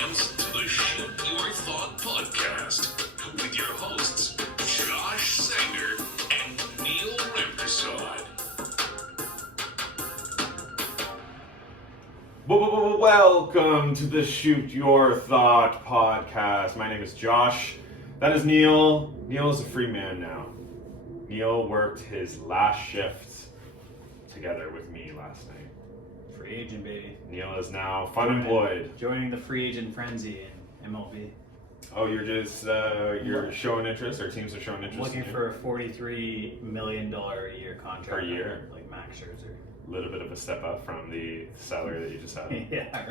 fans, to the Shoot Your Thought podcast with your hosts, Josh Sanger and Neil Rampersad. Welcome to the Shoot Your Thought podcast. My name is Josh. That is Neil. Neil is a free man now. Neil worked his last shift together with me last night. Free agent, baby. Neil is now unemployed. Joining the free agent frenzy in MLB. Oh, you're just you're showing interest, or teams are showing interest. Looking for a $43 million a year contract per year, like Max Scherzer. A little bit of a step up from the salary that you just had. Yeah,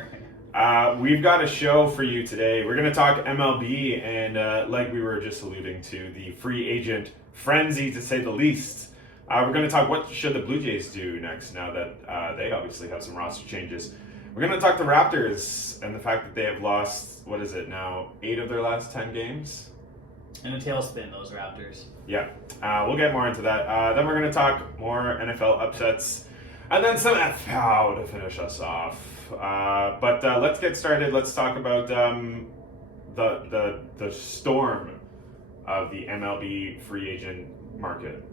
right. We've got a show for you today. We're going to talk MLB, and like we were just alluding to, the free agent frenzy, to say the least. We're going to talk what should the Blue Jays do next, now that they obviously have some roster changes. We're going to talk the Raptors and the fact that they have lost, 8 of their last 10 games? In a tailspin, those Raptors. Yeah, we'll get more into that. Then we're going to talk more NFL upsets, and then some F-POW to finish us off. But let's get started. Let's talk about the storm of the MLB free agent market.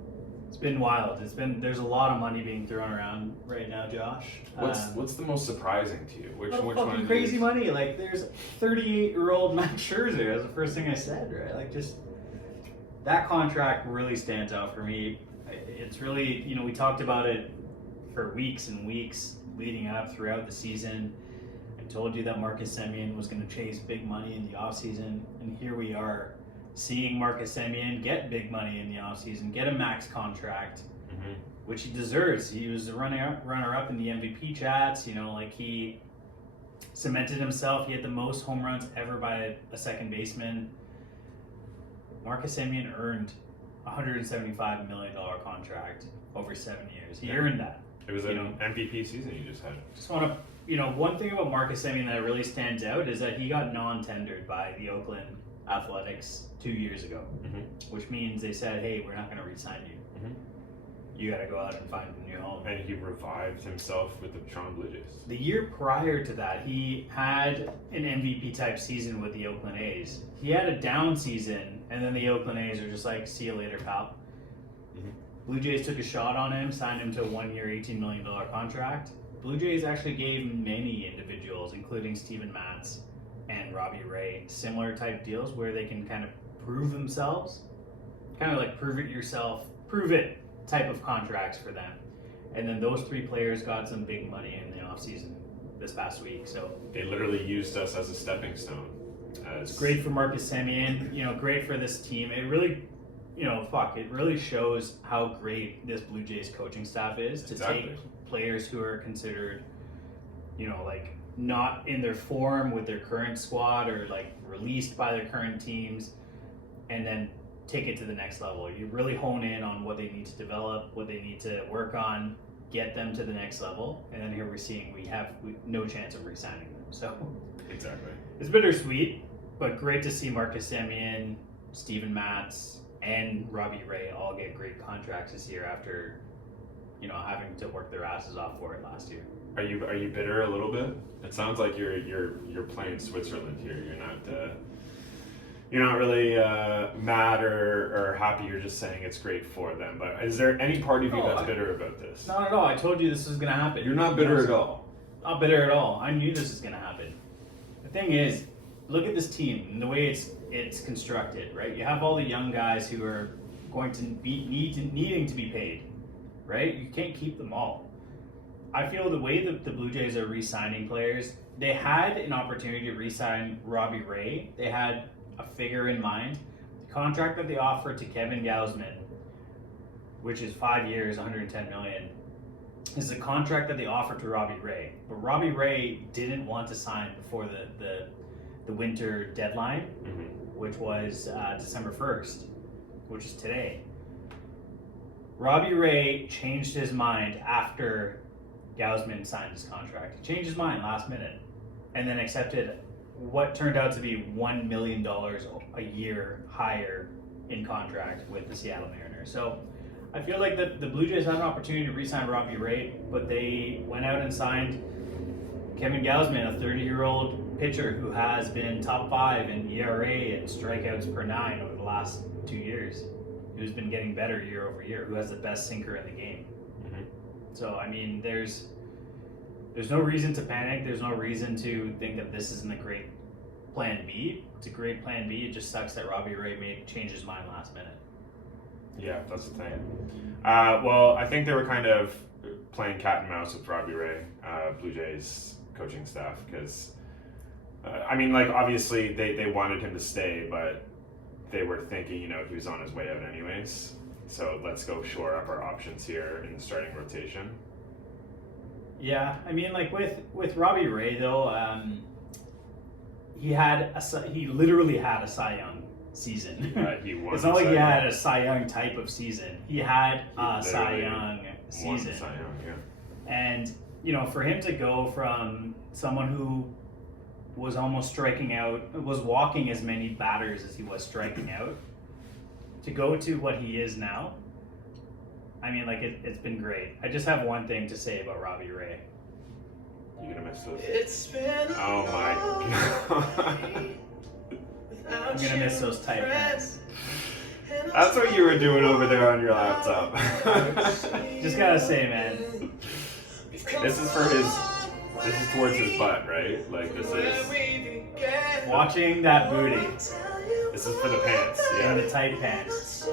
It's been wild. There's a lot of money being thrown around right now, Josh. What's the most surprising to you? Which one? Crazy money. Like, there's 38-year-old Max Scherzer. That's the first thing I said, right? Like, just that contract really stands out for me. It's really, we talked about it for weeks and weeks leading up throughout the season. I told you that Marcus Semien was going to chase big money in the offseason, and here we are seeing Marcus Semien get big money in the offseason, get a max contract, which he deserves. He was a runner-up in the MVP chats. He cemented himself. He had the most home runs ever by a second baseman. Marcus Semien earned a $175 million contract over 7 years. He earned that. It was an MVP season you just had. Just want to, one thing about Marcus Semien that really stands out is that he got non-tendered by the Oakland Athletics 2 years ago, which means they said, hey, we're not going to re-sign you. You got to go out and find a new home. And he revived himself with the Toronto Blue Jays. The year prior to that, he had an MVP type season with the Oakland A's. He had a down season, and then the Oakland A's are just like, see you later, pal. Blue Jays took a shot on him, signed him to a 1 year, $18 million contract. Blue Jays actually gave many individuals, including Steven Matz and Robbie Ray, similar type deals where they can kind of prove themselves, kind of like prove it type of contracts for them. And then those three players got some big money in the offseason this past week. So they literally used us as a stepping stone. It's great for Marcus Semien, great for this team. It really, it really shows how great this Blue Jays coaching staff is to take players who are considered, not in their form with their current squad or released by their current teams, and then take it to the next level. You really hone in on what they need to develop, what they need to work on, get them to the next level, and then here we're seeing we have no chance of re-signing them. So exactly, it's bittersweet, but great to see Marcus Semien, Steven Matz, and Robbie Ray all get great contracts this year after having to work their asses off for it last year. Are you bitter a little bit? It sounds like you're playing Switzerland here. You're not really mad or happy. You're just saying it's great for them. But is there any part of you that's bitter about this? Not at all. I told you this was going to happen. You're not bitter at all. Not bitter at all. I knew this was going to happen. The thing is, look at this team and the way it's constructed. Right? You have all the young guys who are going to be needing to be paid. Right? You can't keep them all. I feel the way that the Blue Jays are re-signing players, they had an opportunity to re-sign Robbie Ray. They had a figure in mind. The contract that they offered to Kevin Gausman, which is 5 years, $110 million, is the contract that they offered to Robbie Ray. But Robbie Ray didn't want to sign before the winter deadline, which was December 1st, which is today. Robbie Ray changed his mind after Gausman signed his contract. He changed his mind last minute and then accepted what turned out to be $1 million a year higher in contract with the Seattle Mariners. So I feel like the Blue Jays had an opportunity to re-sign Robbie Ray, but they went out and signed Kevin Gausman, a 30-year-old pitcher who has been top 5 in ERA and strikeouts per 9 over the last 2 years, who's been getting better year over year, who has the best sinker in the game. Mm-hmm. So I mean, there's no reason to panic. There's no reason to think that this isn't a great plan B. It's a great plan B. It just sucks that Robbie Ray changed his mind last minute. Yeah, that's the thing. Well, I think they were kind of playing cat and mouse with Robbie Ray, Blue Jays coaching staff, because I mean, like, obviously they wanted him to stay, but they were thinking, you know, he was on his way out anyways. So let's go shore up our options here in the starting rotation. Yeah, I mean, like with Robbie Ray though, he literally had a Cy Young season. He won. It's not like he had a Cy Young type of season. He had a Cy Young season. Cy Young, yeah. And you know, for him to go from someone who was almost striking out, was walking as many batters as he was striking out, to go to what he is now, I mean, like, it's been great. I just have one thing to say about Robbie Ray. You're gonna miss those. It's been Oh my god. I'm gonna miss those tight pants. That's what you were doing over there on your laptop. Just gotta say, man. This is towards his butt, right? Like, this is Watching that booty this is for the pants, and the yeah. tight pants.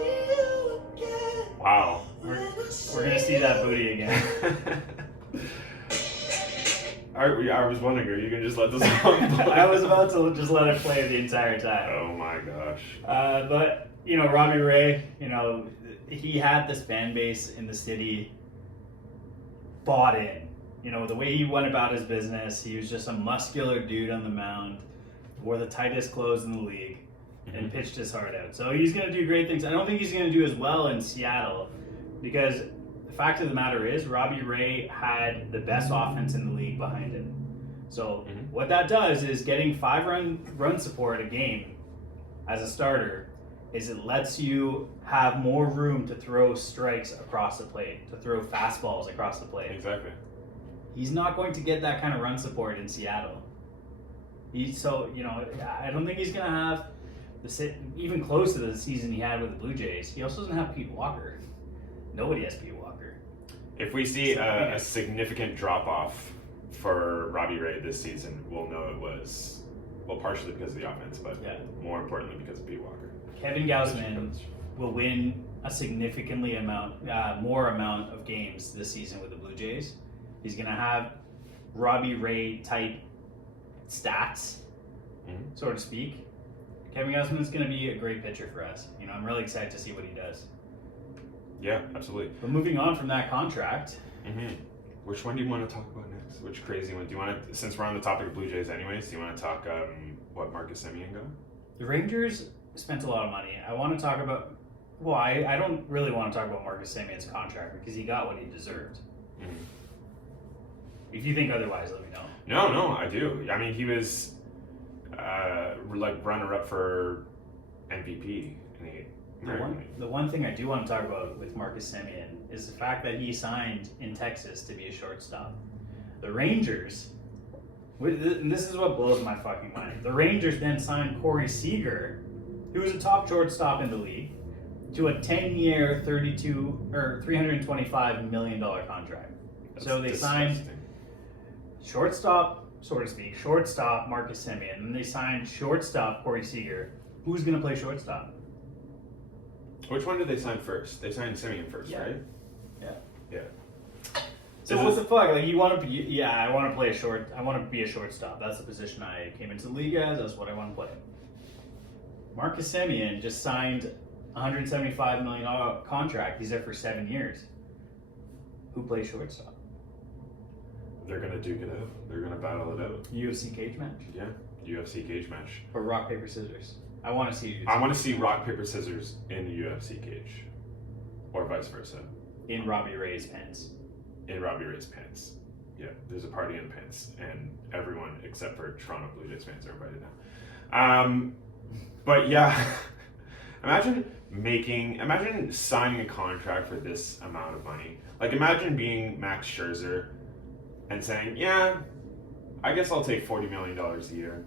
Wow. We're gonna see that booty again. I was wondering, are you gonna just let this song play? I was about to just let it play the entire time. Oh my gosh. But, you know, Robbie Ray, you know, he had this fan base in the city bought in. You know, the way he went about his business, he was just a muscular dude on the mound, wore the tightest clothes in the league, and pitched his heart out. So he's going to do great things. I don't think he's going to do as well in Seattle, because the fact of the matter is, Robbie Ray had the best offense in the league behind him. So what that does is getting 5 run support a game as a starter is it lets you have more room to throw strikes across the plate, to throw fastballs across the plate. Exactly. He's not going to get that kind of run support in Seattle. So, you know, I don't think he's going to have even close to the season he had with the Blue Jays. He also doesn't have Pete Walker. Nobody has Pete Walker. If we see a significant drop-off for Robbie Ray this season, we'll know it was, well, partially because of the offense, but more importantly because of Pete Walker. Kevin Gausman will win a significantly more amount of games this season with the Blue Jays. He's going to have Robbie Ray type stats, so to speak. Kevin Gausman is going to be a great pitcher for us. You know, I'm really excited to see what he does. Yeah, absolutely. But moving on from that contract, which one do you want to talk about next? Which crazy one? Do you want to, since we're on the topic of Blue Jays anyways, do you want to talk what Marcus Semien got? The Rangers spent a lot of money. I want to talk about, well, I don't really want to talk about Marcus Semien's contract because he got what he deserved. If you think otherwise, let me know. No, I do. I mean, he was like runner-up for MVP in the American League. The one thing I do want to talk about with Marcus Semien is the fact that he signed in Texas to be a shortstop. The Rangers, and this is what blows my fucking mind, the Rangers then signed Corey Seager, who was a top shortstop in the league, to a 10-year, $325 million contract. So they signed shortstop, so to speak, shortstop Marcus Semien, and they signed shortstop Corey Seager. Who's going to play shortstop? Which one did they sign first? They signed Semien first, right? Yeah. So what the fuck? Like, you want to be? Yeah, I want to play I want to be a shortstop. That's the position I came into the league as. That's what I want to play. Marcus Semien just signed a $175 million contract. He's there for 7 years. Who plays shortstop? They're gonna duke it out. They're gonna battle it out. UFC cage match? Yeah, UFC cage match. Or rock, paper, scissors? I want to see. I want to see rock, paper, scissors in the UFC cage, or vice versa. In Robbie Ray's pants. In Robbie Ray's pants. Yeah, there's a party in pants, and everyone except for Toronto Blue Jays fans are invited now. But yeah, imagine signing a contract for this amount of money. Like, imagine being Max Scherzer and saying, yeah, I guess I'll take $40 million a year.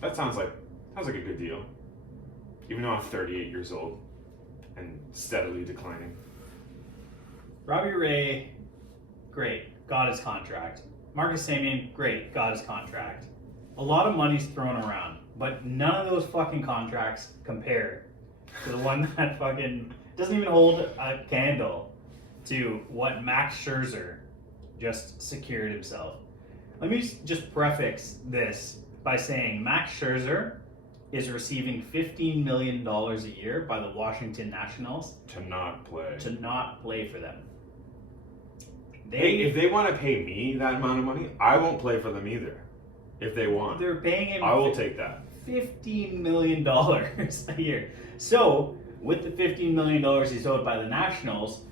That sounds like a good deal. Even though I'm 38 years old and steadily declining. Robbie Ray, great, got his contract. Marcus Semien, great, got his contract. A lot of money's thrown around, but none of those fucking contracts compare to the one that fucking doesn't even hold a candle to what Max Scherzer just secured himself. Let me just preface this by saying Max Scherzer is receiving $15 million a year by the Washington Nationals To not play for them. If they want to pay me that amount of money, I won't play for them either. If they want. They're paying him I will take that. $15 million a year. So, with the $15 million he's owed by the Nationals,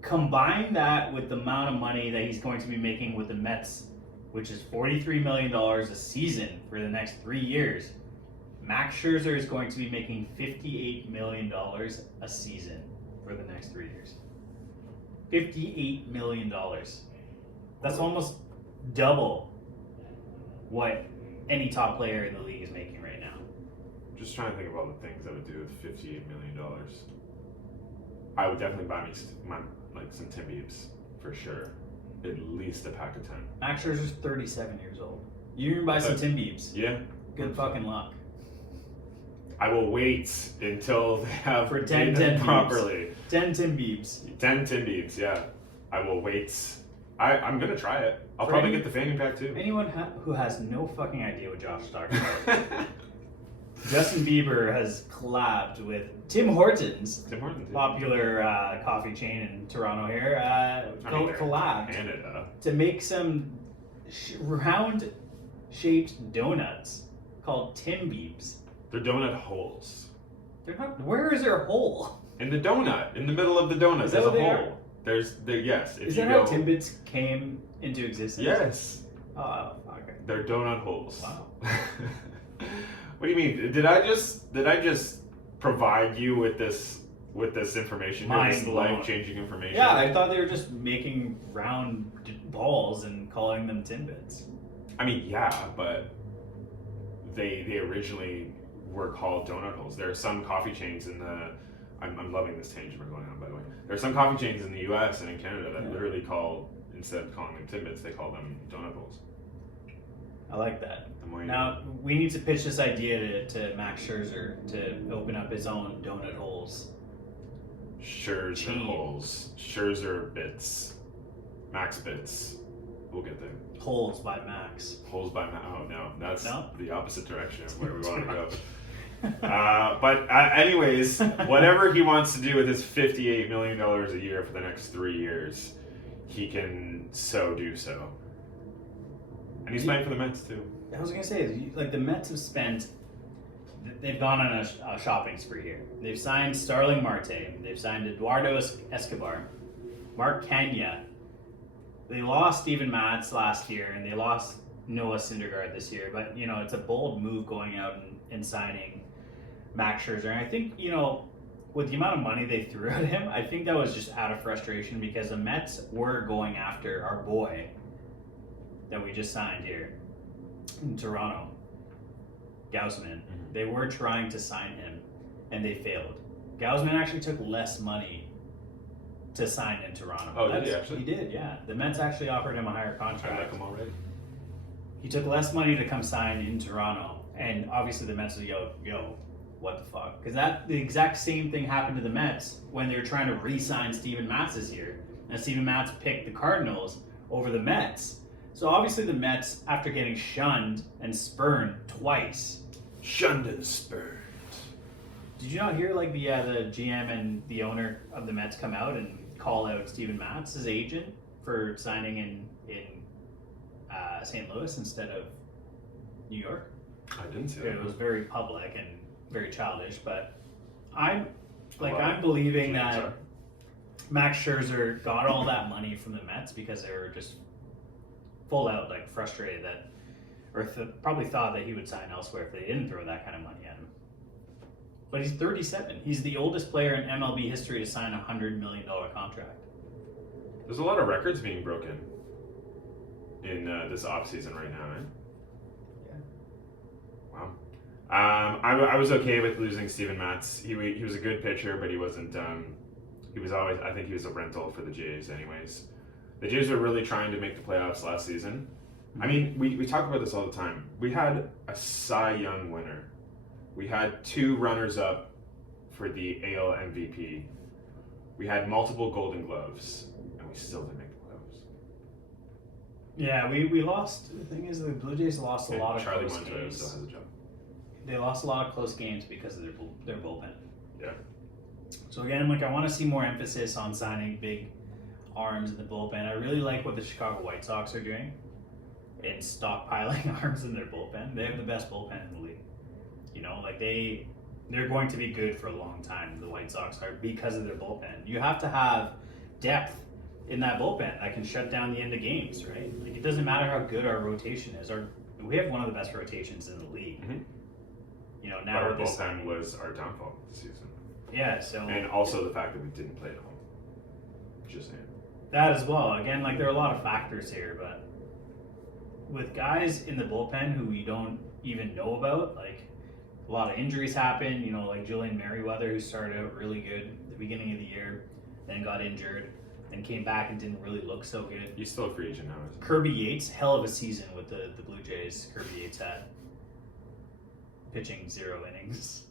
combine that with the amount of money that he's going to be making with the Mets, which is $43 million a season for the next 3 years. Max Scherzer is going to be making $58 million a season for the next 3 years. $58 million. That's almost double what any top player in the league is making right now. Just trying to think of all the things I would do with $58 million. I would definitely buy me some Tim Biebs for sure. At least a pack of 10. Max Scherzer's 37 years old. You can buy some Tim Biebs. Yeah. Good fucking luck. I will wait until they have For 10 Tim properly. 10 Tim Biebs. 10 Tim Biebs, yeah. I will wait. I'm gonna try it. I'll For probably any- get the fanny pack too. Anyone who has no fucking idea what Josh is talking about, Justin Bieber has collabed with Tim Hortons, Tim Hortons, yeah. popular coffee chain in Toronto here, they're collabed Canada. to make some round-shaped donuts called Tim Biebs. They're donut holes. They're not. Where is their hole? In the donut, in the middle of the donut, Is that there's a what they hole. Yes. If Is you that how go- Timbits came into existence? Yes. Oh, okay. They're donut holes. Wow. What do you mean? Did I just provide you with this information? Mind This blown. life-changing information. Yeah, I thought they were just making round balls and calling them Timbits. I mean, yeah, but they originally were called donut holes. There are some coffee chains in the. I'm loving this tangent we're going on, by the way. There are some coffee chains in the U.S. and in Canada that literally instead of calling them Timbits, they call them donut holes. I like that. The more you Now, we need to pitch this idea to Max Scherzer to open up his own donut holes. Scherzer Chain. holes, Scherzer bits, Max bits. We'll get there. Holes by Max. Holes by Max. Oh no, that's No? the opposite direction of where we want to go. Anyways, whatever he wants to do with his $58 million a year for the next 3 years, he can do so. And he's playing for the Mets too. I was gonna say, like the Mets have spent. They've gone on a shopping spree here. They've signed Starling Marte. They've signed Eduardo Escobar, Mark Kenya. They lost Steven Matz last year, and they lost Noah Syndergaard this year. But it's a bold move going out and signing Max Scherzer. And I think with the amount of money they threw at him, I think that was just out of frustration because the Mets were going after our boy that we just signed here in Toronto, Gausman. They were trying to sign him, and they failed. Gausman actually took less money to sign in Toronto. Oh, did he actually? He did, yeah. The Mets actually offered him a higher I contract. like him already. He took less money to come sign in Toronto, and obviously the Mets were yo, what the fuck? Because the exact same thing happened to the Mets when they were trying to re-sign Steven Matz this year, and Steven Matz picked the Cardinals over the Mets. So obviously the Mets, after getting shunned and spurned twice. Shunned and spurned. Did you not hear the GM and the owner of the Mets come out and call out Steven Matz, his agent, for signing in St. Louis instead of New York? I didn't see that. It was very public and very childish, but I'm Well, believing GMs that are. Max Scherzer got all that money from the Mets because they were just full out frustrated that, or probably thought that he would sign elsewhere if they didn't throw that kind of money at him. But he's 37. He's the oldest player in MLB history to sign a $100 million contract. There's a lot of records being broken. in this offseason right now, eh? Yeah. Wow. I was okay with losing Steven Matz. He was a good pitcher, but he wasn't. He was always. I think he was a rental for the Jays, anyways. The Jays were really trying to make the playoffs last season. I mean, we talk about this all the time. We had a Cy Young winner. We had 2 runners-up for the AL MVP. We had multiple Golden Gloves, and we still didn't make the playoffs. Yeah, we lost. The thing is, the Blue Jays lost a lot of Charlie close Montoya games. still has a job. They lost a lot of close games because of their bullpen. Yeah. So again, like, I want to see more emphasis on signing big arms in the bullpen. I really like what the Chicago White Sox are doing in stockpiling arms in their bullpen. They have the best bullpen in the league. You know, like they're going to be good for a long time. The White Sox are, because of their bullpen. You have to have depth in that bullpen that can shut down the end of games, right? Like, it doesn't matter how good our rotation is. We have one of the best rotations in the league. Mm-hmm. You know, But now our with this, bullpen was our downfall this season. yeah. So And also the fact that we didn't play at home. Just saying. that as well. Again, like, there are a lot of factors here, but with guys in the bullpen who we don't even know about, like, a lot of injuries happen. You know, like Julian Merriweather, who started out really good at the beginning of the year, then got injured, then came back and didn't really look so good. He's still a free agent now, isn't he? Kirby Yates, hell of a season with the Blue Jays. Kirby Yates had pitching 0 innings.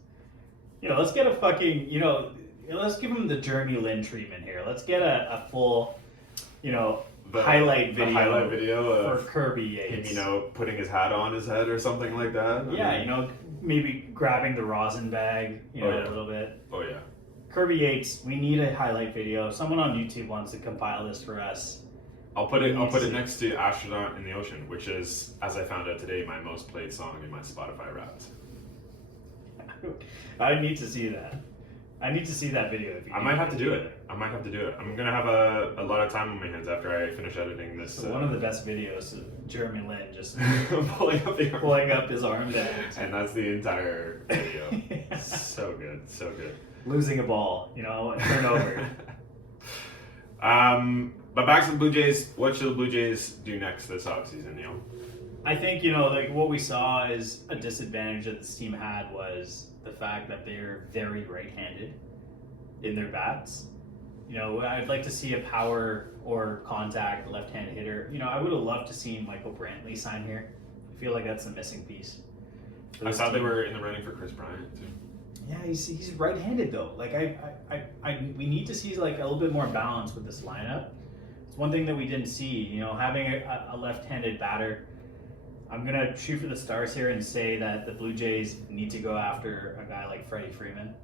You know, let's get a fucking, you know, let's give him the Jeremy Lin treatment here. Let's get a full, you know, highlight video for Kirby Yates. Him, you know, putting his hat on his head or something like that. Yeah, you know, maybe grabbing the rosin bag, you know, Oh, yeah. a little bit. Oh yeah. Kirby Yates, we need a highlight video. Someone on YouTube wants to compile this for us. I'll put it next to Astronaut in the Ocean, which is, as I found out today, my most played song in my Spotify Wrapped. I need to see that. I need to see that video. If you I might have to do it. I'm gonna have a lot of time on my hands after I finish editing this. So one of the best videos of Jeremy Lin just pulling up his arm down. And that's the entire video. Yeah. So good, so good. Losing a ball, you know, and turnover. But back to the Blue Jays. What should the Blue Jays do next this offseason, Neil? I think, you know, like, what we saw is a disadvantage that this team had was the fact that they're very right-handed in their bats. You know, I'd like to see a power or contact left-handed hitter. You know, I would have loved to see Michael Brantley sign here. I feel like that's a missing piece. I saw they were in the running for Chris Bryant too. Yeah, he's right-handed though. Like, we need to see, like, a little bit more balance with this lineup. It's one thing that we didn't see. You know, having a left-handed batter. I'm gonna shoot for the stars here and say that the Blue Jays need to go after a guy like Freddie Freeman,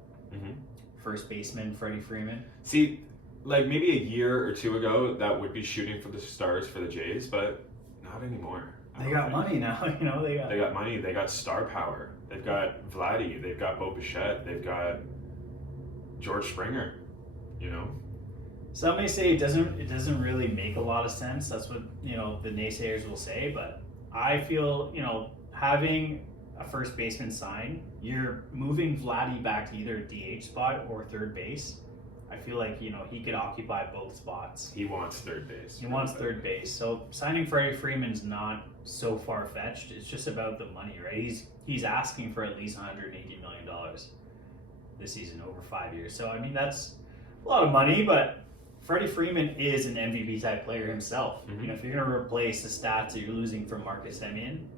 first baseman Freddie Freeman. See, like maybe a year or 2 ago, that would be shooting for the stars for the Jays, but not anymore. They got money now, you know. They got money. They got star power. They've got Vladdy. They've got Bo Bichette. They've got George Springer. You know. Some may say it doesn't really make a lot of sense. That's what, you know, the naysayers will say, but I feel, you know, having a first baseman sign, you're moving Vladdy back to either DH spot or third base. I feel like, you know, he could occupy both spots. He wants third base. He wants third base. So signing Freddie Freeman's not so far-fetched. It's just about the money, right? He's asking for at least $180 million this season over 5 years. So, I mean, that's a lot of money, but Freddie Freeman is an MVP type player himself. You know, if you're going to replace the stats that you're losing from Marcus Semien,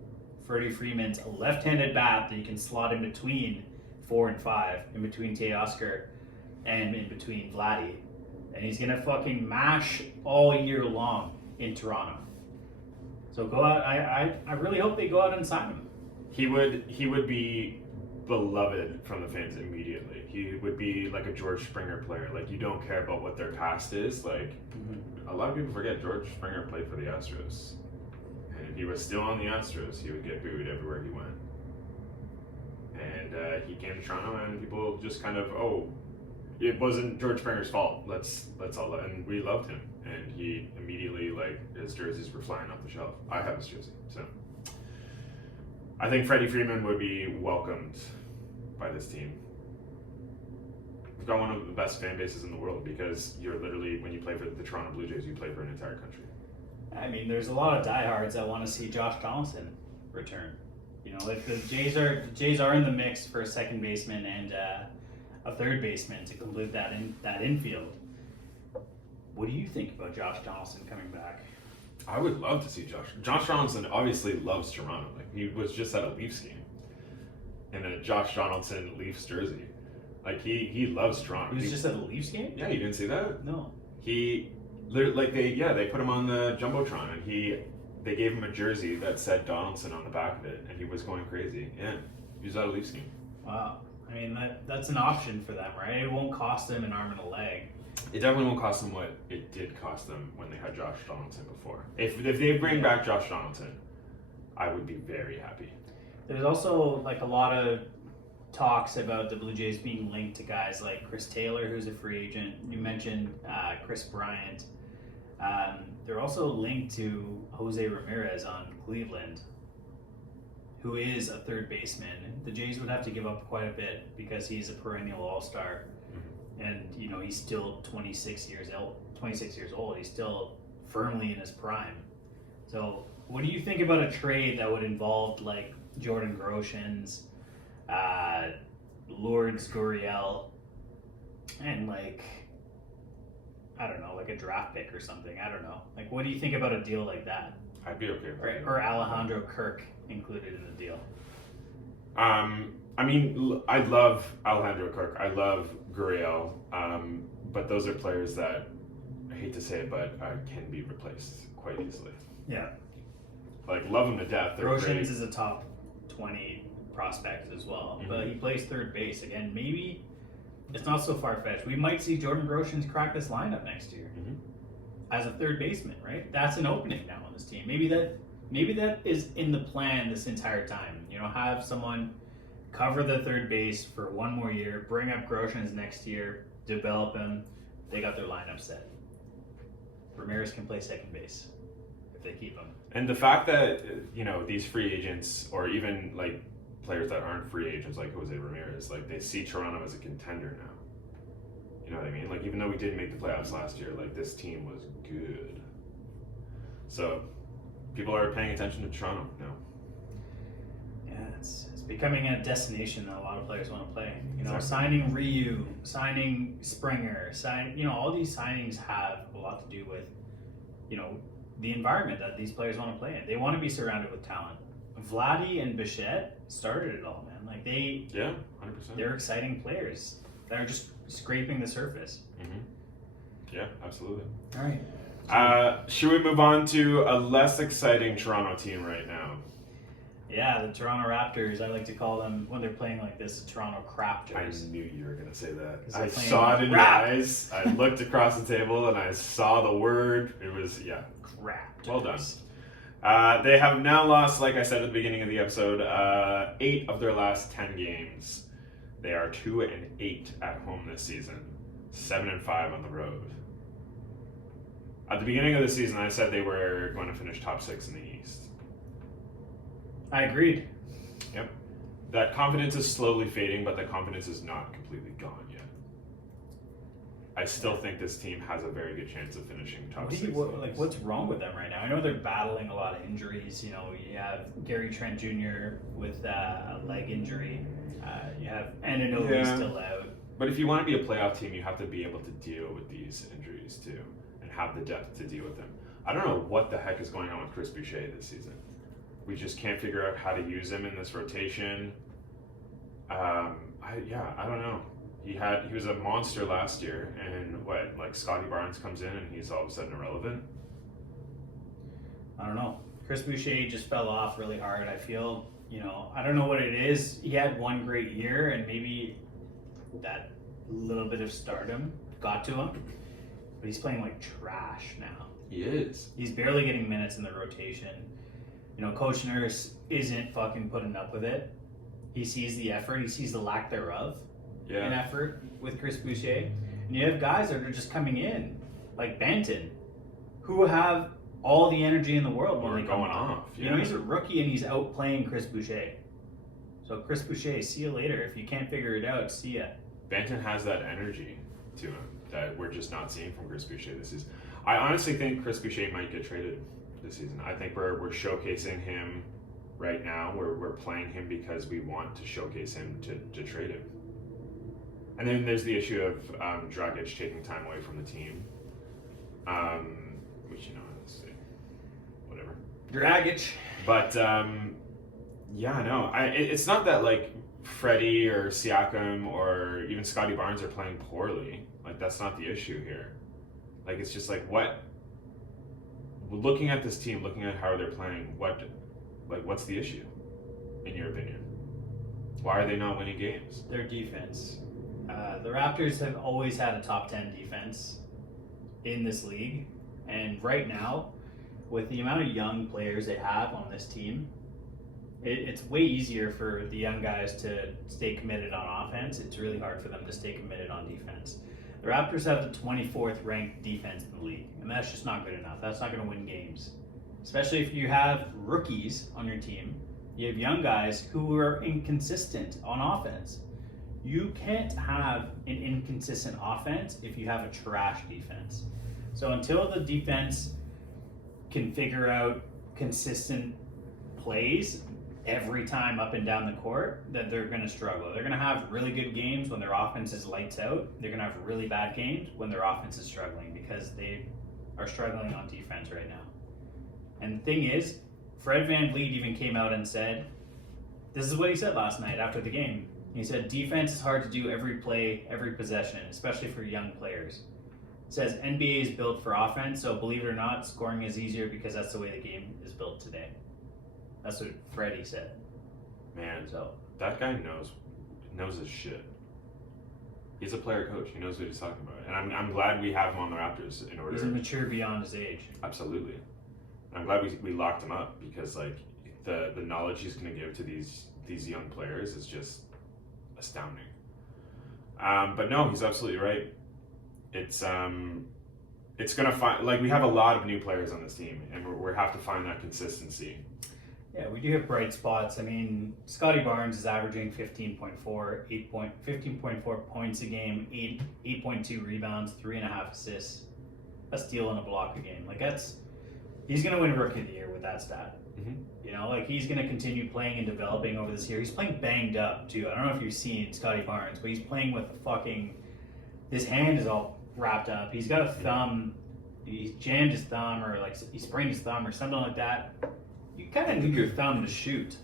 Freddie Freeman's a left-handed bat that you can slot in between 4 and 5, in between Teoscar and in between Vladdy, and he's going to fucking mash all year long in Toronto. So go out. I really hope they go out and sign him. He would be beloved from the fans immediately. He would be like a George Springer player. Like, you don't care about what their past is. Like, a lot of people forget George Springer played for the Astros, and if he was still on the Astros, he would get booed everywhere he went. And he came to Toronto, and people just kind of, it wasn't George Springer's fault. Let's all, and we loved him, and he immediately, like, his jerseys were flying off the shelf. I have his jersey, so I think Freddie Freeman would be welcomed by this team. We've got one of the best fan bases in the world because you're literally, when you play for the Toronto Blue Jays, you play for an entire country. I mean, there's a lot of diehards that want to see Josh Donaldson return. You know, like the Jays are in the mix for a second baseman and a third baseman to complete that infield. What do you think about Josh Donaldson coming back? I would love to see Josh Donaldson obviously loves Toronto. Like, he was just at a Leafs game in a Josh Donaldson Leafs jersey. Like, he loves Toronto. He was just at a Leafs game? Yeah, you didn't see that? No. They put him on the Jumbotron, and they gave him a jersey that said Donaldson on the back of it, and he was going crazy. Yeah, he was at a Leafs game. Wow. I mean, that's an option for them, right? It won't cost them an arm and a leg. It definitely won't cost them what it did cost them when they had Josh Donaldson before. If they bring back Josh Donaldson, I would be very happy. There's also like a lot of talks about the Blue Jays being linked to guys like Chris Taylor, who's a free agent. You mentioned Chris Bryant. They're also linked to Jose Ramirez on Cleveland, who is a third baseman. The Jays would have to give up quite a bit because he's a perennial all-star. And you know, he's still 26 years old. He's still firmly in his prime. So what do you think about a trade that would involve like Jordan Groshans, Lourdes Gurriel, and like, I don't know, like a draft pick or something? I don't know. Like, what do you think about a deal like that? I'd be okay with that. Or Alejandro Kirk included in the deal? I mean, I love Alejandro Kirk. I love Gurriel. But those are players that, I hate to say it, but can be replaced quite easily. Yeah. Like, love them to death. They're Groshans great. is a top 20 prospect as well, but he plays third base. Again, maybe it's not so far-fetched. We might see Jordan Groshans crack this lineup next year as a third baseman, right? That's an opening now on this team. Maybe that is in the plan this entire time. You know, have someone cover the third base for one more year, bring up Groshans next year, develop him. They got their lineup set. Ramirez can play second base if they keep him. And the fact that, you know, these free agents, or even like players that aren't free agents like Jose Ramirez, like, they see Toronto as a contender now. You know what I mean? Like, even though we didn't make the playoffs last year, like, this team was good. So people are paying attention to Toronto now. Yeah, it's becoming a destination that a lot of players want to play. You know, Exactly. signing Ryu, signing Springer, all these signings have a lot to do with, you know, the environment that these players want to play in. They want to be surrounded with talent. Vladdy and Bichette started it all, man. Like, 100%. they're exciting players that are just scraping the surface. Yeah, absolutely. All right. Should we move on to a less exciting Toronto team right now? Yeah, the Toronto Raptors, I like to call them, when they're playing like this, Toronto I Craptors. knew you were going to say that. 'Cause I they're playing saw it in your rap. eyes. I looked across the table and I saw the word. It was, yeah. Craptors. Well done. They have now lost, like I said at the beginning of the episode, 8 of their last 10 games. They are 2-8 at home this season, 7-5 on the road. At the beginning of the season, I said they were going to finish top 6 in the East. I agreed. Yep. That confidence is slowly fading, but the confidence is not completely gone yet. I still think this team has a very good chance of finishing top 6. What's wrong with them right now? I know they're battling a lot of injuries. You know, you have Gary Trent Jr. with a leg injury. You have Anunoby still out. But if you want to be a playoff team, you have to be able to deal with these injuries too, and have the depth to deal with them. I don't know what the heck is going on with Chris Boucher this season. We just can't figure out how to use him in this rotation. I don't know. He was a monster last year, and Scotty Barnes comes in and he's all of a sudden irrelevant. I don't know. Chris Boucher just fell off really hard. I feel, I don't know what it is. He had one great year, and maybe that little bit of stardom got to him, but he's playing like trash now. He is. He's barely getting minutes in the rotation. Coach Nurse isn't fucking putting up with it. He sees the effort. He sees the lack thereof in effort with Chris Boucher. And you have guys that are just coming in, like Benton, who have all the energy in the world when they come going on. off. He's a rookie and he's outplaying Chris Boucher. So Chris Boucher, see you later. If you can't figure it out, see ya. Benton has that energy to him that we're just not seeing from Chris Boucher this season. I honestly think Chris Boucher might get traded. this season. I think we're showcasing him right now. We're playing him because we want to showcase him to trade him. And then there's the issue of Dragic taking time away from the team, which let's see, whatever. Dragic. But yeah, no, it's not that like Freddie or Siakam or even Scotty Barnes are playing poorly. Like that's not the issue here. Like it's just like what. Looking at this team, looking at how they're playing, what's the issue, in your opinion? Why are they not winning games? Their defense. The Raptors have always had a top 10 defense in this league, and right now, with the amount of young players they have on this team, it's way easier for the young guys to stay committed on offense. It's really hard for them to stay committed on defense. The Raptors have the 24th ranked defense in the league, and that's just not good enough. That's not going to win games, especially if you have rookies on your team. You have young guys who are inconsistent on offense. You can't have an inconsistent offense if you have a trash defense. So until the defense can figure out consistent plays every time up and down the court, that they're going to struggle. They're going to have really good games when their offense is lights out. They're going to have really bad games when their offense is struggling because they are struggling on defense right now. And the thing is, Fred VanVleet even came out and said, this is what he said last night after the game. He said, defense is hard to do every play, every possession, especially for young players. He says, NBA is built for offense, so believe it or not, scoring is easier because that's the way the game is built today. That's what Freddie said. Man, So that guy knows his shit. He's a player coach. He knows what he's talking about, and I'm glad we have him on the Raptors in order. he's mature beyond his age. Absolutely. I'm glad we locked him up because like the knowledge he's going to give to these young players is just astounding. But no, he's absolutely right. It's gonna find like we have a lot of new players on this team, and we have to find that consistency. Yeah, we do have bright spots. I mean, Scotty Barnes is averaging 15.4 points a game, 8.2 rebounds, 3.5 assists, a steal and a block a game. Like he's gonna win Rookie of the Year with that stat. Like he's gonna continue playing and developing over this year. He's playing banged up too. I don't know if you've seen Scotty Barnes, but he's playing with his hand is all wrapped up. He's got a thumb. He jammed his thumb, or like he sprained his thumb, or something like that. You kind of need your thumb to shoot.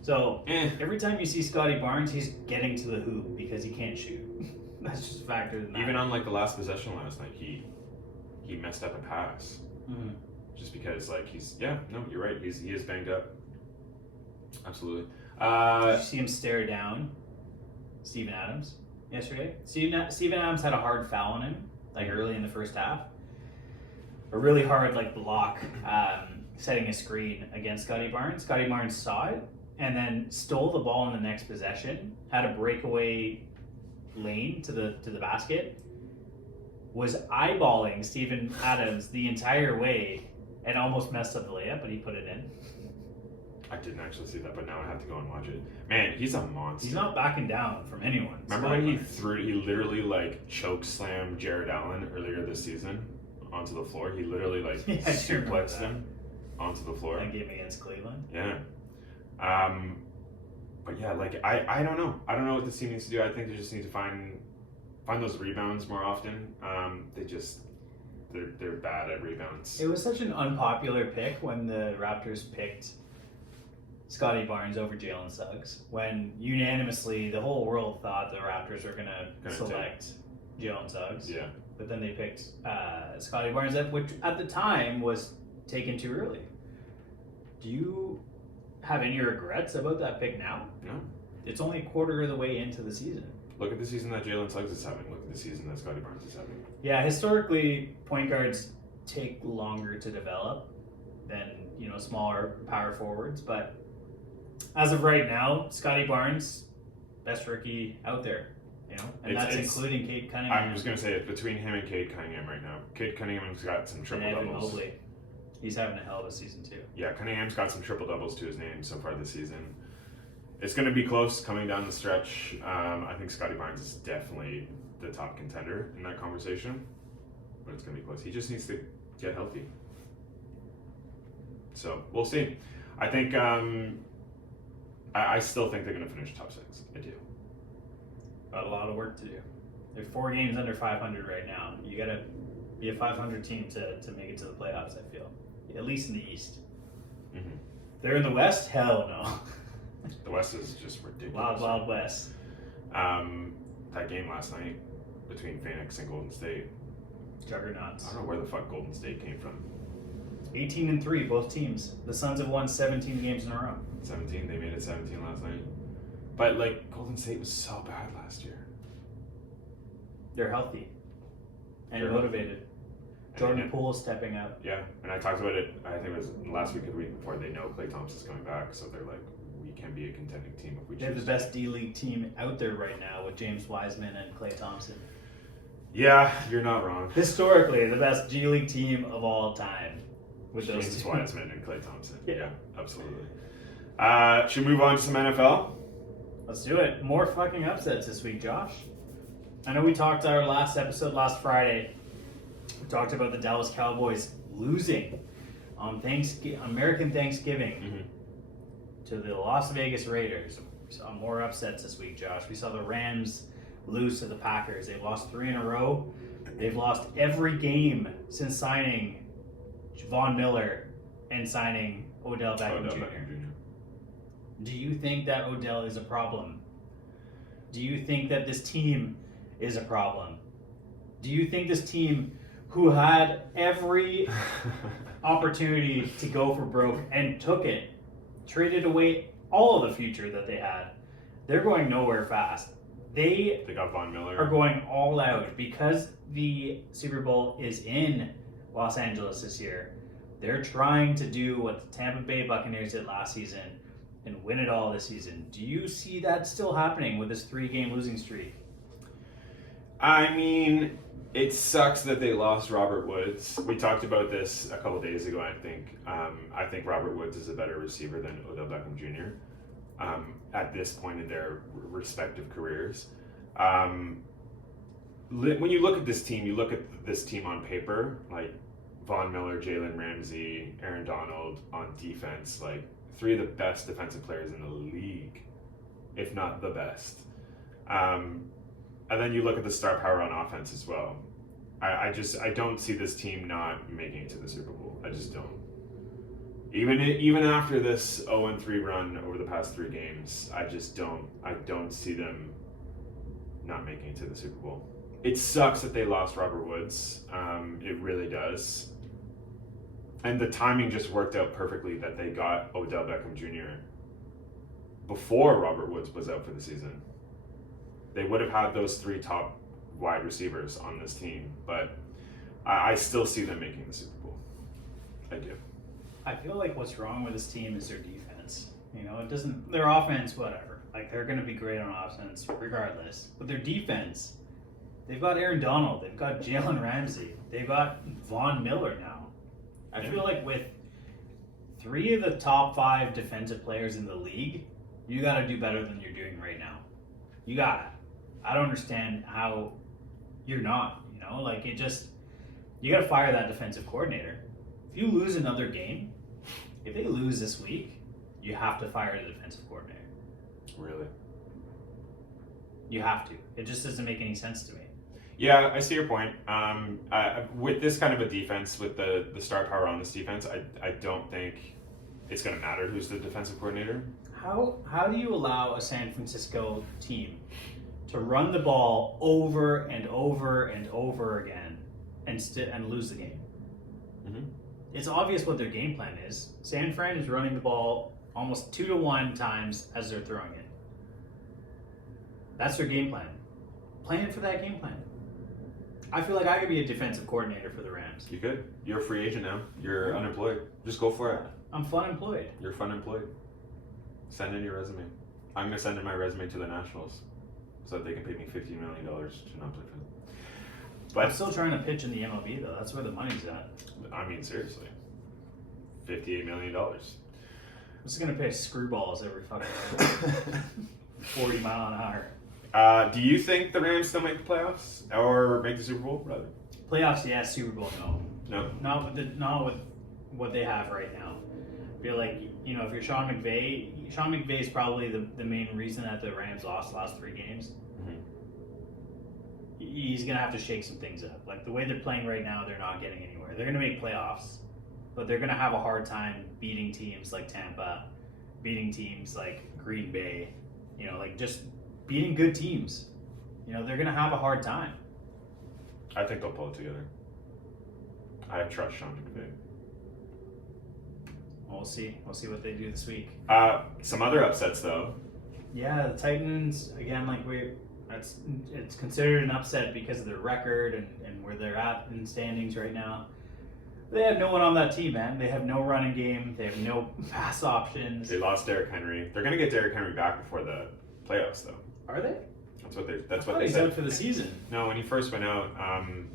So every time you see Scotty Barnes, he's getting to the hoop because he can't shoot. That's just a factor in that. Even on like the last possession last night, he messed up a pass. Just because like you're right. He is banged up. Absolutely. Did you see him stare down Steven Adams yesterday? Steven Adams had a hard foul on him like early in the first half. A really hard like block. Setting a screen against Scotty Barnes. Scotty Barnes saw it and then stole the ball in the next possession, had a breakaway lane to the basket, was eyeballing Steven Adams the entire way and almost messed up the layup, but he put it in. I didn't actually see that, but now I have to go and watch it. Man, he's a monster. He's not backing down from anyone. Remember when he literally like choke slammed Jared Allen earlier this season onto the floor? He literally like suplexed him onto the floor. That game against Cleveland. Yeah. But yeah, like I don't know. I don't know what this team needs to do. I think they just need to find those rebounds more often. They're bad at rebounds. It was such an unpopular pick when the Raptors picked Scotty Barnes over Jalen Suggs, when unanimously the whole world thought the Raptors were gonna select Jalen Suggs. Yeah. But then they picked Scotty Barnes, which at the time was taken too early. Do you have any regrets about that pick now? No. It's only a quarter of the way into the season. Look at the season that Jalen Suggs is having. Look at the season that Scotty Barnes is having. Yeah, historically, point guards take longer to develop than smaller power forwards. But as of right now, Scotty Barnes, best rookie out there. And that's including Cade Cunningham. I'm just gonna say it's between him and Cade Cunningham right now. Cade Cunningham's got some triple doubles. Mobley. He's having a hell of a season too. Yeah, Cunningham's got some triple doubles to his name so far this season. It's going to be close coming down the stretch. I think Scotty Barnes is definitely the top contender in that conversation, but it's going to be close. He just needs to get healthy. So we'll see. I think I still think they're going to finish top 6. I do. Got a lot of work to do. They're 4 games under 500 right now. You got to be a 500 team to make it to the playoffs, I feel. At least in the East. Mm-hmm. They're in the West? Hell no. The West is just ridiculous. Wild, wild West. That game last night between Phoenix and Golden State. Juggernauts. I don't know where the fuck Golden State came from. 18-3, both teams. The Suns have won 17 games in a row. 17, they made it 17 last night. But like Golden State was so bad last year. They're healthy and They're motivated. And Jordan Poole stepping up. Yeah, and I talked about it, I think it was last week or the week before. They know Klay Thompson's coming back, so they're like, we can be a contending team if we choose. They have the best D-League team out there right now with James Wiseman and Klay Thompson. Yeah, you're not wrong. Historically, the best G-League team of all time. With those James two. Wiseman and Klay Thompson. Yeah. Yeah, absolutely. Should we move on to some NFL? Let's do it. More fucking upsets this week, Josh. I know we talked our last episode last Friday. We talked about the Dallas Cowboys losing on American Thanksgiving to the Las Vegas Raiders. We saw more upsets this week, Josh. We saw the Rams lose to the Packers. They've lost 3 in a row. They've lost every game since signing Von Miller and signing Odell Beckham Jr. Do you think that Odell is a problem? Do you think that this team is a problem? Do you think this team, who had every opportunity to go for broke and took it, traded away all of the future that they had, they're going nowhere fast. They got Von Miller. are going all out because the Super Bowl is in Los Angeles this year. They're trying to do what the Tampa Bay Buccaneers did last season and win it all this season. Do you see that still happening with this 3-game losing streak? I mean, it sucks that they lost Robert Woods. We talked about this a couple days ago, I think. I think Robert Woods is a better receiver than Odell Beckham Jr. At this point in their respective careers. When you look at this team, you look at this team on paper, like Von Miller, Jalen Ramsey, Aaron Donald on defense, like 3 of the best defensive players in the league, if not the best. And then you look at the star power on offense as well. I don't see this team not making it to the Super Bowl. I just don't. Even after this 0-3 run over the past 3 games, I don't see them not making it to the Super Bowl. It sucks that they lost Robert Woods. It really does. And the timing just worked out perfectly that they got Odell Beckham Jr. before Robert Woods was out for the season. They would have had those 3 top wide receivers on this team, but I still see them making the Super Bowl. I do. I feel like what's wrong with this team is their defense. You know, it doesn't. Their offense, whatever. Like, they're going to be great on offense regardless. But their defense, they've got Aaron Donald, they've got Jalen Ramsey, they've got Von Miller now. I feel like with 3 of the top 5 defensive players in the league, you got to do better than you're doing right now. You got to. I don't understand how you're not. You know, like you got to fire that defensive coordinator. If you lose another game, if they lose this week, you have to fire the defensive coordinator. Really? You have to. It just doesn't make any sense to me. Yeah, I see your point. With this kind of a defense, with the star power on this defense, I don't think it's going to matter who's the defensive coordinator. How do you allow a San Francisco team to run the ball over and over and over again and lose the game? Mm-hmm. It's obvious what their game plan is. San Fran is running the ball almost 2-to-1 times as they're throwing it. That's their game plan. Plan for that game plan. I feel like I could be a defensive coordinator for the Rams. You could. You're a free agent now. You're unemployed. Just go for it. I'm fun employed. You're fun employed. Send in your resume. I'm going to send in my resume to the Nationals so that they can pay me $15 million to not play for them. But I'm still trying to pitch in the MLB though. That's where the money's at. I mean, seriously. $58 million. I'm just going to pitch screwballs every fucking 40 mile an hour. Do you think the Rams still make the playoffs or make the Super Bowl, rather? Playoffs, yes. Super Bowl, no. No. Not with what they have right now. I feel like, you know, if you're Sean McVay is probably the main reason that the Rams lost the last 3 games. Mhm. He's going to have to shake some things up. Like, the way they're playing right now, they're not getting anywhere. They're going to make playoffs, but they're going to have a hard time beating teams like Tampa, beating teams like Green Bay, you know, like just beating good teams. You know, they're going to have a hard time. I think they'll pull it together. I trust Sean McVay. We'll see. We'll see what they do this week. Some other upsets, though. Yeah, the Titans, again, it's considered an upset because of their record and where they're at in standings right now. They have no one on that team, man. They have no running game. They have no pass options. They lost Derrick Henry. They're going to get Derrick Henry back before the playoffs, though. Are they? That's what they he's said. out for the season. No, when he first went out,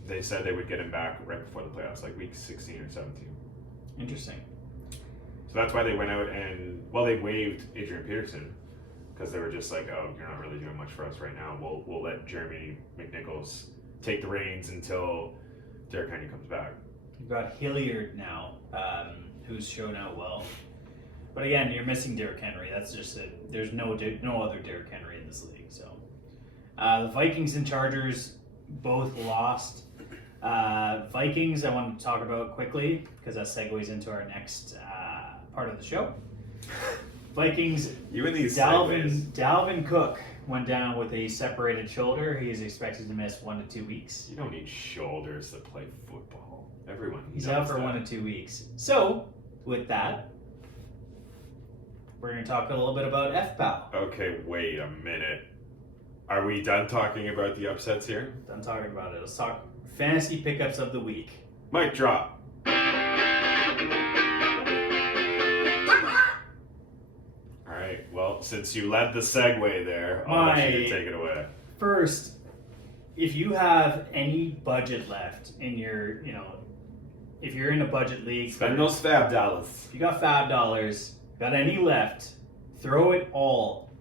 they said they would get him back right before the playoffs, like week 16 or 17. Interesting. So that's why they went out and, they waived Adrian Peterson because they were just like, oh, you're not really doing much for us right now. We'll let Jeremy McNichols take the reins until Derrick Henry comes back. You've got Hilliard now, who's shown out well. But again, you're missing Derrick Henry. That's just there's no other Derrick Henry in this league. So the Vikings and Chargers both lost. Vikings, I want to talk about quickly because that segues into our next part of the show. Vikings. You and these Dalvin Cook went down with a separated shoulder. He is expected to miss 1 to 2 weeks. You don't need shoulders to play football. Everyone. He's out for 1 to 2 weeks. So, with that, we're going to talk a little bit about F-POW. Okay, wait a minute. Are we done talking about the upsets here? Done talking about it. Let's talk fantasy pickups of the week. Mic drop. All right. Well, since you led the segue there, I'll let you take it away. First, if you have any budget left in your, if you're in a budget league, spend those fab dollars. If you got fab dollars, got any left, throw it all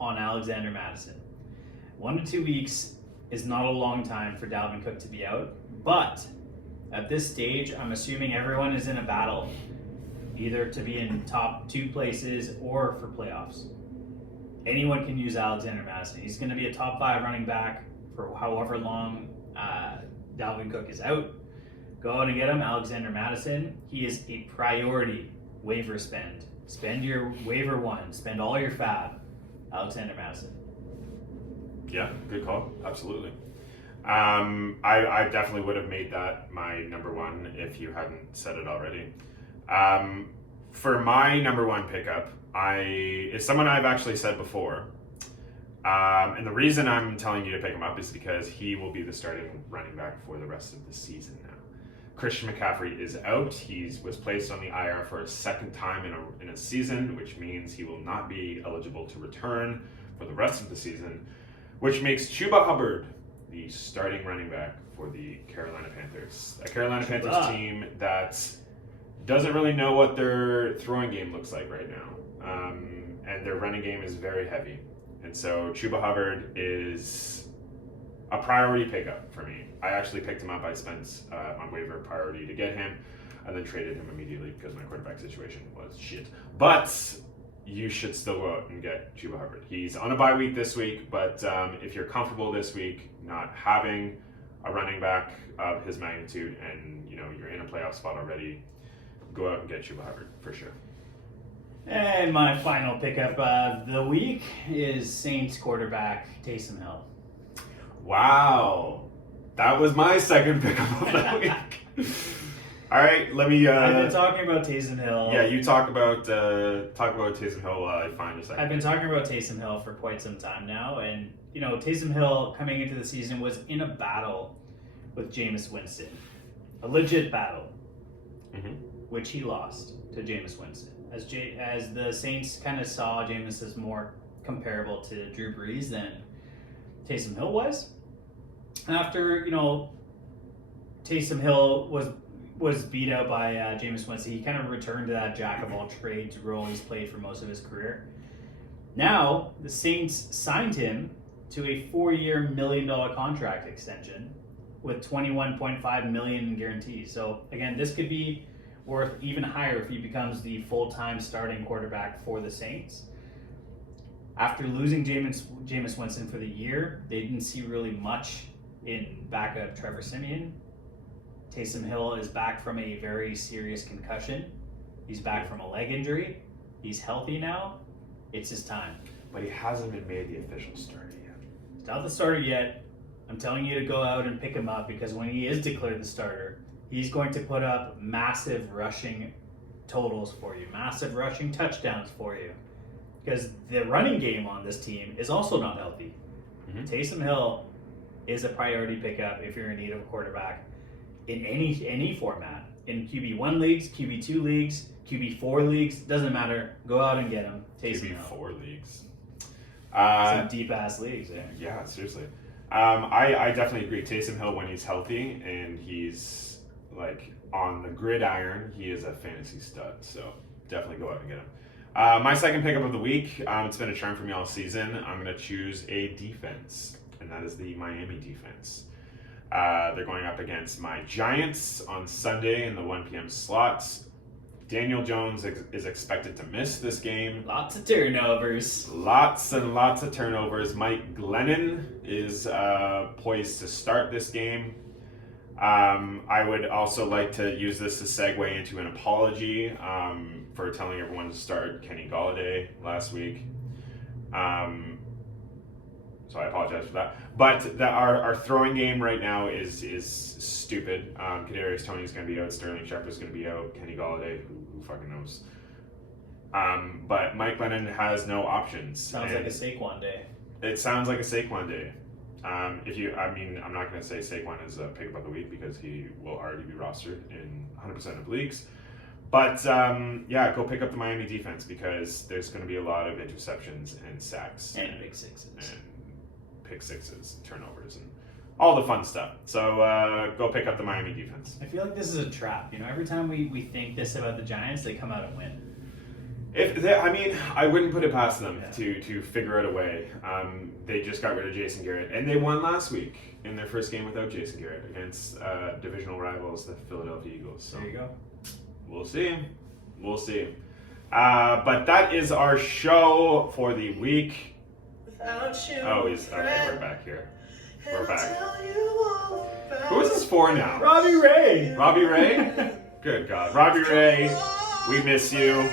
on Alexander Madison. 1 to 2 weeks is not a long time for Dalvin Cook to be out, but at this stage, I'm assuming everyone is in a battle, either to be in top 2 places or for playoffs. Anyone can use Alexander Madison. He's going to be a top 5 running back for however long Dalvin Cook is out. Go out and get him, Alexander Madison. He is a priority waiver spend. Spend your waiver one. Spend all your fab. Alexander Madison. Yeah, good call. Absolutely. I definitely would have made that my number 1 if you hadn't said it already. For my number 1 pickup, it's someone I've actually said before. And the reason I'm telling you to pick him up is because he will be the starting running back for the rest of the season now. Christian McCaffrey is out. He was placed on the IR for a second time in a season, which means he will not be eligible to return for the rest of the season, which makes Chuba Hubbard the starting running back for the Carolina Panthers. A Carolina Panthers team that doesn't really know what their throwing game looks like right now. And their running game is very heavy. And so Chuba Hubbard is a priority pickup for me. I actually picked him up. I spent on waiver priority to get him and then traded him immediately because my quarterback situation was shit. But you should still go out and get Chuba Hubbard. He's on a bye week this week, but if you're comfortable this week not having a running back of his magnitude and you're in a playoff spot already, go out and get Chuba Hubbard for sure. And my final pickup of the week is Saints quarterback Taysom Hill. Wow, that was my second pickup of the week. All right, let me. I've been talking about Taysom Hill. Yeah, you talk about Taysom Hill while I find a second. I've been talking about Taysom Hill for quite some time now, and Taysom Hill coming into the season was in a battle with Jameis Winston, a legit battle, which he lost to Jameis Winston. As the Saints kind of saw Jameis as more comparable to Drew Brees than Taysom Hill was. After Taysom Hill was beat out by Jameis Winston, he kind of returned to that jack of all trades role he's played for most of his career. Now the Saints signed him to a 4-year $1 million contract extension with $21.5 million in guarantees. So again, this could be or even higher if he becomes the full-time starting quarterback for the Saints. After losing Jameis Winston for the year, they didn't see really much in backup Trevor Siemian. Taysom Hill is back from a very serious concussion. He's back from a leg injury. He's healthy now. It's his time. But he hasn't been made the official starter yet. He's not the starter yet. I'm telling you to go out and pick him up because when he is declared the starter, he's going to put up massive rushing totals for you, massive rushing touchdowns for you. Because the running game on this team is also not healthy. Mm-hmm. Taysom Hill is a priority pickup if you're in need of a quarterback in any format. In QB1 leagues, QB2 leagues, QB4 leagues, doesn't matter. Go out and get him. Taysom Hill. QB4 leagues. Some deep-ass leagues there. Yeah, seriously. I definitely agree. Taysom Hill, when he's healthy and he's like on the gridiron, he is a fantasy stud. So definitely go out and get him. My second pickup of the week, it's been a charm for me all season. I'm going to choose a defense, and that is the Miami defense. They're going up against my Giants on Sunday in the 1 p.m. slots. Daniel Jones is expected to miss this game. Lots of turnovers. Lots and lots of turnovers. Mike Glennon is poised to start this game. I would also like to use this to segue into an apology for telling everyone to start Kenny Golladay last week. So I apologize for that. But our throwing game right now is stupid. Kadarius Toney's going to be out. Sterling Shepard's going to be out. Kenny Golladay, who fucking knows? But Mike Glennon has no options. Sounds like a Saquon day. It sounds like a Saquon day. I'm not going to say Saquon is a pickup of the week because he will already be rostered in 100% of leagues. But yeah, go pick up the Miami defense because there's going to be a lot of interceptions and sacks And big sixes. and pick sixes, turnovers, and all the fun stuff. So go pick up the Miami defense. I feel like this is a trap. Every time we think this about the Giants, they come out and win. I wouldn't put it past them Yeah. to figure out a way. They just got rid of Jason Garrett, and they won last week in their first game without Jason Garrett against divisional rivals, the Philadelphia Eagles. So There you go. we'll see. But that is our show for the week. Oh, okay, we're back here. We're back. Who is this for now? Robbie Ray. Robbie Ray? Good God. Robbie Ray, we miss you.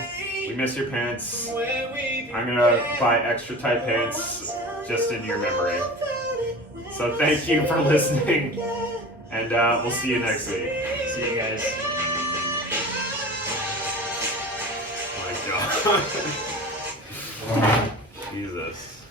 We miss your pants. I'm going to buy extra tight pants just in your memory. So thank you for listening, and we'll see you next week. See you guys. Oh my God. Jesus.